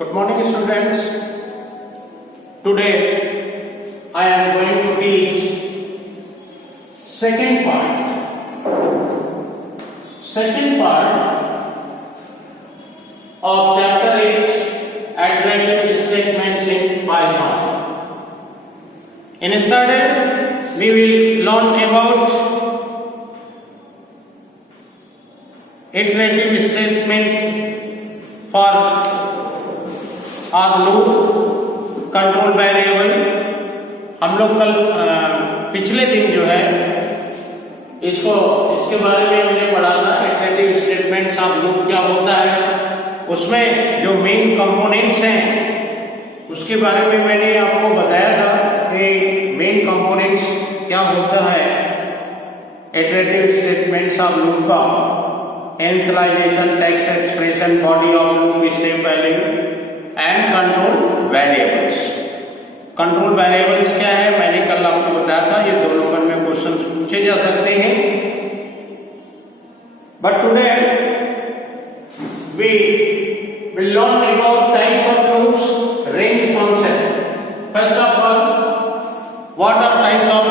Good morning, students. Today I am going to teach second part of chapter 8 additive statements in Python. In yesterday we will learn about iterative statements for और loop control variable. हम लोग कल पिछले दिन जो है इसके बारे में हमने पढ़ा था। इटरेटिव स्टेटमेंट्स ऑफ लूप क्या होता है, उसमें जो मेन कंपोनेंट्स हैं उसके बारे में मैंने आपको बताया था कि मेन कंपोनेंट्स क्या होता है इटरेटिव स्टेटमेंट्स ऑफ लूप का। Initialization, text expression, body of loop, step value and control variables. Control variables क्या है मैंने कल आपको बताया था। ये 2 नंबर में क्वेश्चन पूछे जा सकते हैं। But today we will learn about types of loops, range function. First of all, what are types of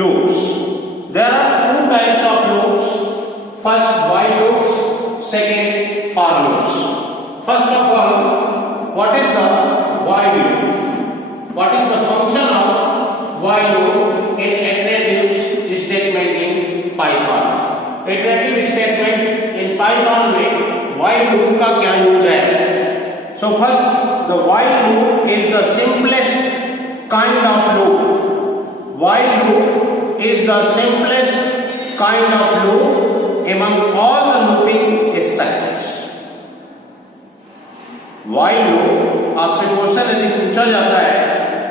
loops? There are 2 types of loops. फर्स्ट while loops, second for loops. First of all, what is the while loop? What is the function of while loop in iterative statement in Python? Iterative statement in Python में while loop का क्या use है? So first, the while loop is the simplest kind of loop. While loop is the simplest kind of loop among all the looping structures. while loop, आपसे question यदि पूछा जाता है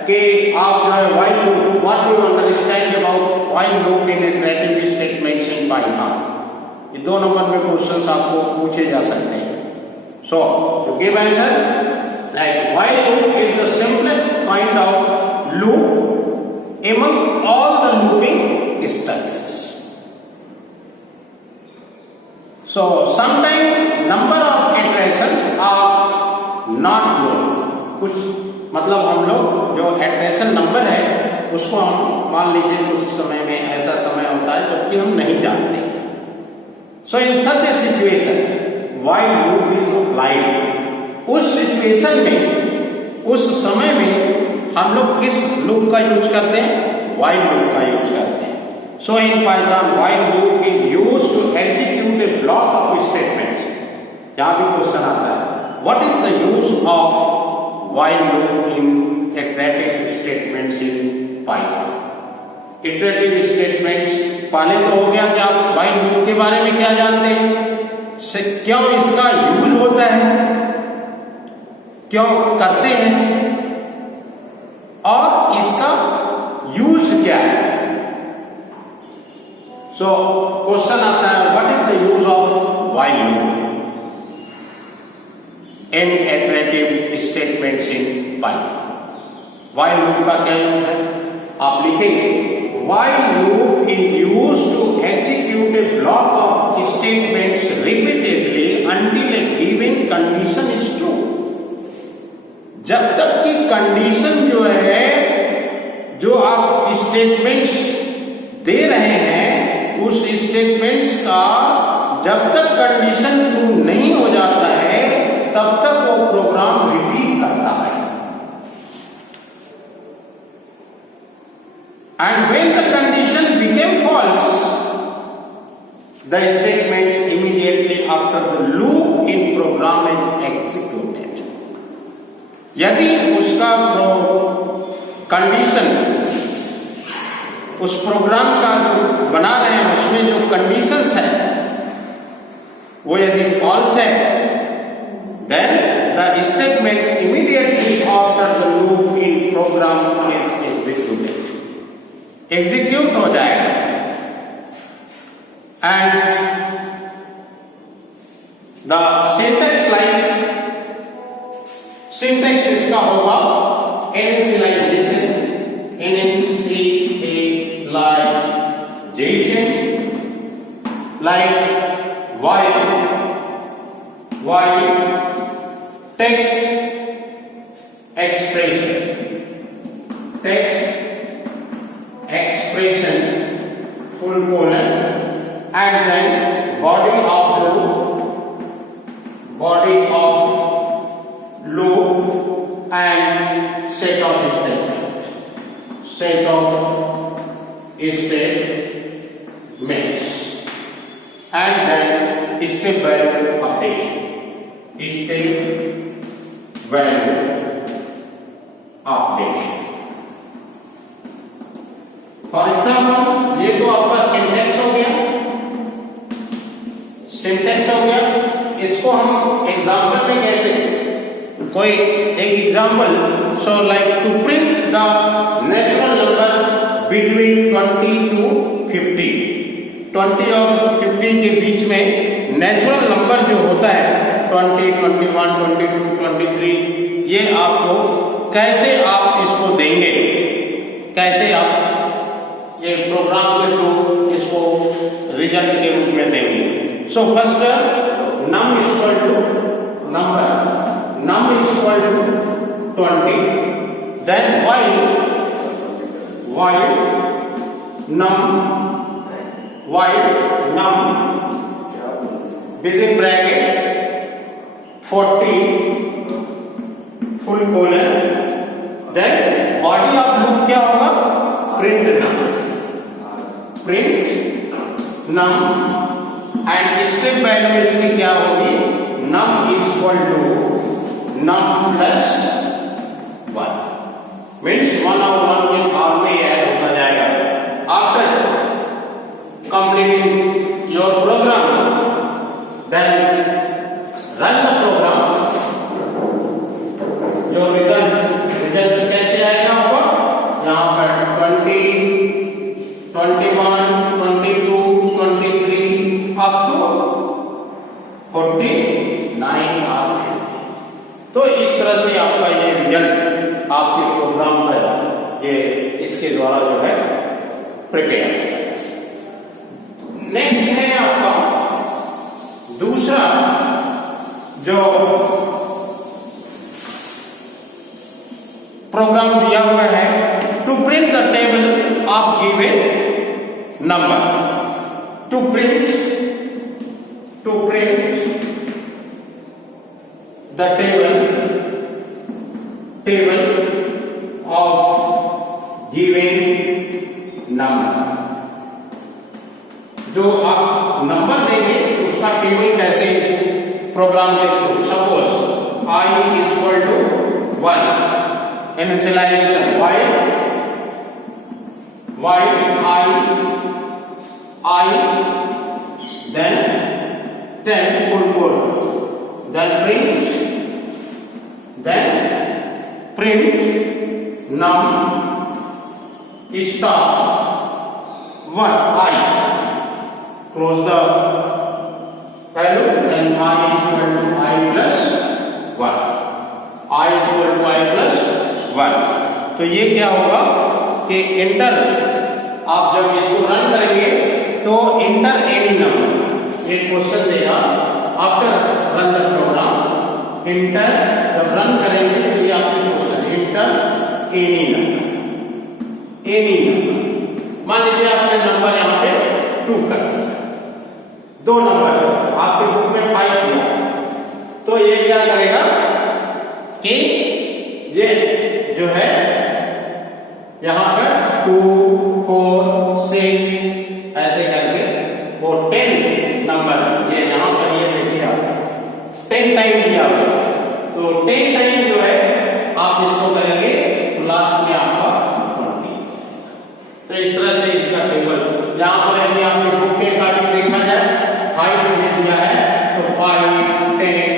कि आप जो है while loop, what do you understand about while loop in iterative statements in Python? ये 2 नंबर में क्वेश्चंस आपको पूछे जा सकते हैं। So to give answer, like while loop is the simplest kind of loop among all the looping structures. So sometimes number of iteration are not known. कुछ मतलब हम लोग जो इटरेशन नंबर है उसको हम मान लीजिए कुछ समय में ऐसा समय होता है जबकि हम नहीं जानते। So in such a situation while loop is applied. उस सिचुएशन में, उस समय में हम लोग किस लूप का यूज करते हैं? व्हाइल लूप का यूज करते हैं। So in Python while loop is used to execute a block of statements. यहां भी क्वेश्चन आता है, what is the use of while loop in iterative statements in Python? iterative statements पहले तो हो गया कि आप while loop के बारे में क्या जानते हैं, क्यों इसका यूज होता है, क्यों करते हैं और इसका यूज क्या है। सो क्वेश्चन आता है, what is the use of while loop in iterative statements in Python? while loop का क्या यूज है? आप लिखेंगे while loop is used to execute a block of statements repeatedly until a given condition is true. जब तक कि condition जो है, जो आप स्टेटमेंट्स दे रहे हैं, उस स्टेटमेंट्स का जब तक कंडीशन ट्रू नहीं हो जाता है तब तक वो प्रोग्राम रिपीट करता है। And when the condition became false, the statements immediately after the loop in program is executed. यदि उसका कंडीशन, उस प्रोग्राम का जो बना रहे हैं उसमें जो कंडीशंस है वो यदि फॉल्स है, then the statements immediately after the loop in program is executed. Execute हो जाएगा। And the syntax इसका होगा initialization, like while text expression full colon and then body of loop and set of statements and then step value updation. For example ये तो आपका syntax हो गया, इसको हम एग्जाम्पल में कैसे, कोई एक example, so like to print the natural number between 20 to 50, 20 और 50 के बीच में नेचुरल नंबर जो होता है 20, 21, 22, 23, ये आपको कैसे आप इसको देंगे, कैसे आप ये प्रोग्राम के थ्रू इसको रिजल्ट के रूप में देंगे. So first num equal to 20, then while num within bracket 40 full colon, then body of loop क्या होगा, print num and step value इसकी क्या होगी, num equal to num plus 1, means 1 और 1 के फॉर्म में ऐड होता जाएगा. After completing your program, then run the program. Your result कैसे आएगा आपको, यहाँ पर 20, 21, 22, 23 up to 49 आ रहे हैं. तो इस तरह से आपका ये रिजल्ट आपके प्रोग्राम पर ये इसके द्वारा जो है प्रिपेयर होता है. नेक्स्ट है आपका दूसरा जो प्रोग्राम दिया हुआ है, to print the table of given number. To print the table of given number. जो आप नंबर देंगे उसका टेबल कैसे इस प्रोग्राम के through, suppose I equal to 1, initialization while I then 10 full code, then print num star 1 I, close the value, then I equal to I plus 1, I equal to I plus 1. तो ये क्या होगा कि inter, आप जब इसको run करेंगे तो इंटर एनी नंबर, ये क्वेश्चन देगा after run the program. Enter जब रन करेंगे तो ये आपसे क्वेश्चन इंटर एनी नंबर. मान लीजिए आपने नंबर यहाँ पे 2 कर दिया, 2 नंबर आपके बुक में 5 दिया, तो ये क्या करेगा कि ये जो है यहाँ पर 2, 4, 6 ऐसे करके वो 10 नंबर ये यहाँ पर ये दिया 10 टाइम दिया, तो 10 टाइम जो है आप इसको करेंगे तो लास्ट में आपका 20. तो इस तरह से इसका टेबल यहाँ पर यदि आपने बुक के अकॉर्डिंग देखा जाए 5 में दिया है तो 5, 10,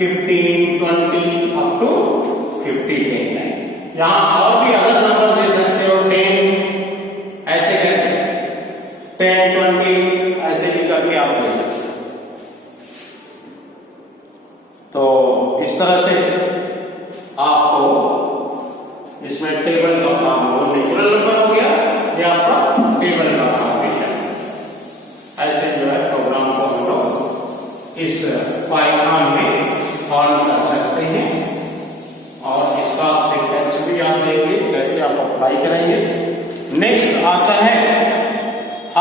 15, 20 अप टू 50 10 टाइम. यहाँ और भी अदर नंबर दे सकते हो, 10 ऐसे करके 10, 20 ऐसे भी करके आप दे सकते हो. तो इस तरह से आपको इसमें टेबल का काम हो, नेचुरल नंबर हो गया, ये आपका टेबल का ऑपरेशन. ऐसे जो है प्रोग्राम को हम लोग इस पाइथन में फॉर्म कर सकते हैं.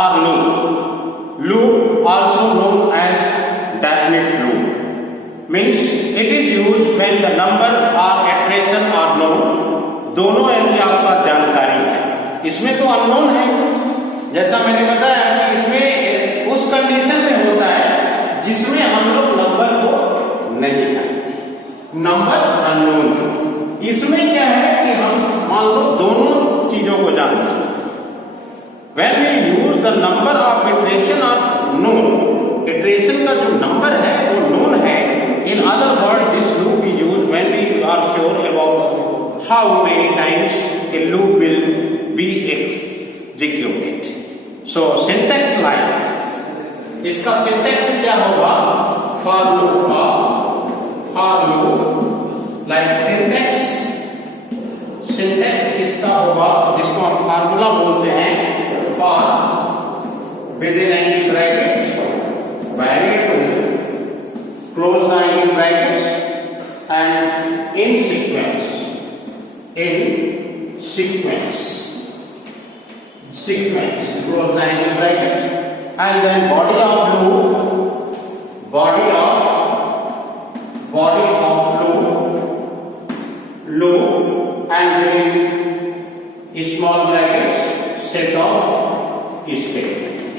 or loop. Loop also known as definite loop. Means it is used when the number or iteration are known. दोनों यानी आपका जानकारी है, इसमें तो अननोन है, जैसा मैंने बताया कि इसमें उस कंडीशन में होता है जिसमें हम लोग नंबर को नहीं जानते, नंबर अननोन। इसमें क्या है कि हम मान लो दोनों चीजों को जानते हैं। When we use the number of iteration of known, iteration का जो नंबर है वो known है। In other words, this loop we use when we are sure about how many times a loop will be executed. So syntax like, इसका syntax क्या होगा? For loop like syntax इसका होगा जिसको हम फार्मूला बोलते हैं, for within angle bracket variable close the angle brackets and in sequence close the angle bracket and then body of loop and then small brackets set of statement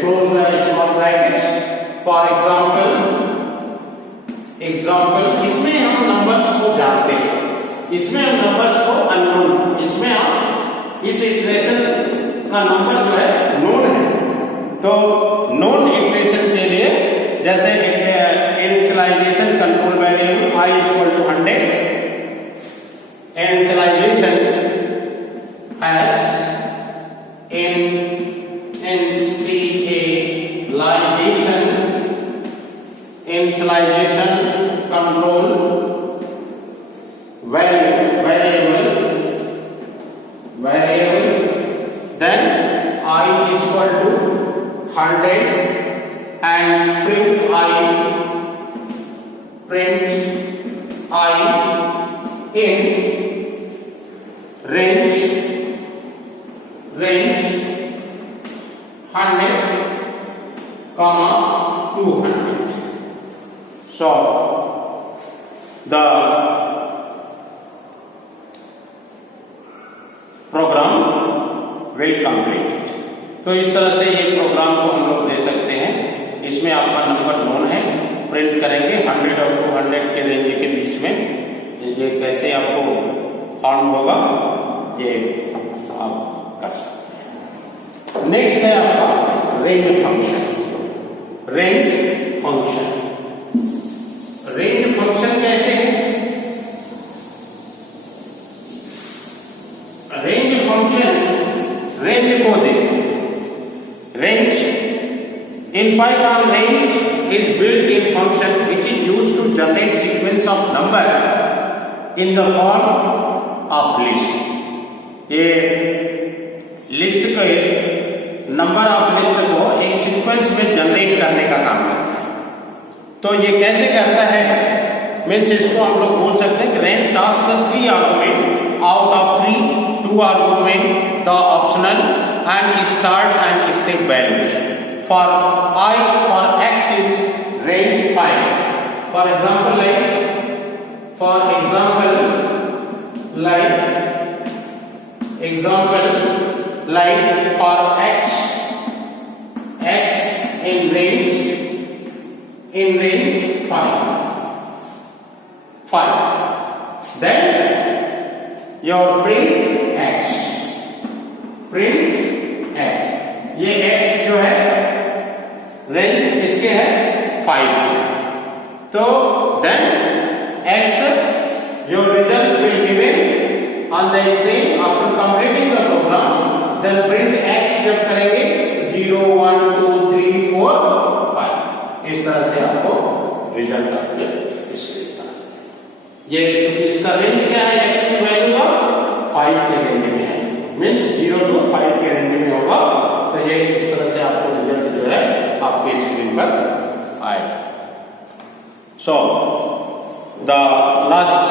close the small brackets। for example इसमें हम numbers को जानते हैं, इसमें हम numbers को unknown, इसमें हम इस इक्वेशन का नंबर जो है नोन है। तो नोन इक्वेशन के लिए जैसे initialization control variable i equal to 100, initialization as initialization control variable then I equal to 100 and print I in range 100 comma 200। So the program will complete। तो इस तरह से ये प्रोग्राम को हम लोग दे सकते हैं। इसमें आपका नंबर नोन है, प्रिंट करेंगे 100 और 200 के रेंज के बीच में। ये कैसे आपको फॉर्म होगा ये आप कर सकते हैं। नेक्स्ट है आपका रेंज फंक्शन। रेंज फंक्शन कैसे है? रेंज फंक्शन रेंज को देखें। Range in Python range is built in function which is used to generate sequence of number in the form of list. ये लिस्ट के नंबर ऑफ लिस्ट को एक sequence में generate करने का काम करता है। तो ये कैसे करता है? मीन्स इसको हम लोग बोल सकते हैं कि range task the 3 argument out of 3 2 argument the optional and start and step values for I for x is range 5। For example like for x in range 5 then your print x ये x जो है range इसके है 5। तो then x your result will given on the screen after completing the program। then print x जब करेंगे 0 1 2 3 4 5 इस तरह से आपको रिजल्ट आपके स्क्रीन पर। ये क्योंकि इसका रेंज क्या है, x की वैल्यू का 5 के रेंज में है, मींस 0 to 5 के रेंज में होगा। तो ये इस तरह से आपको रिजल्ट जो है आपके स्क्रीन पर आएगा। So the last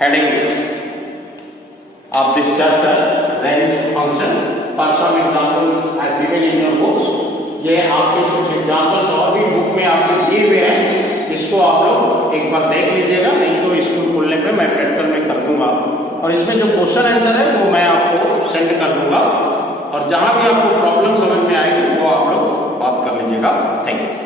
heading of this chapter, range function. For some examples I have given in your books. ये आपके कुछ एग्जाम्पल्स और भी बुक में आपके दिए हुए हैं, इसको आप लोग एक बार देख लीजिएगा, नहीं तो स्कूल खोलने पे मैं प्रैक्टिकल में कर दूंगा और इसमें जो क्वेश्चन आंसर है वो मैं आपको सेंड कर दूंगा और जहां भी आपको प्रॉब्लम समझ में आएगी वो आप लोग बात कर लीजिएगा। Thank you.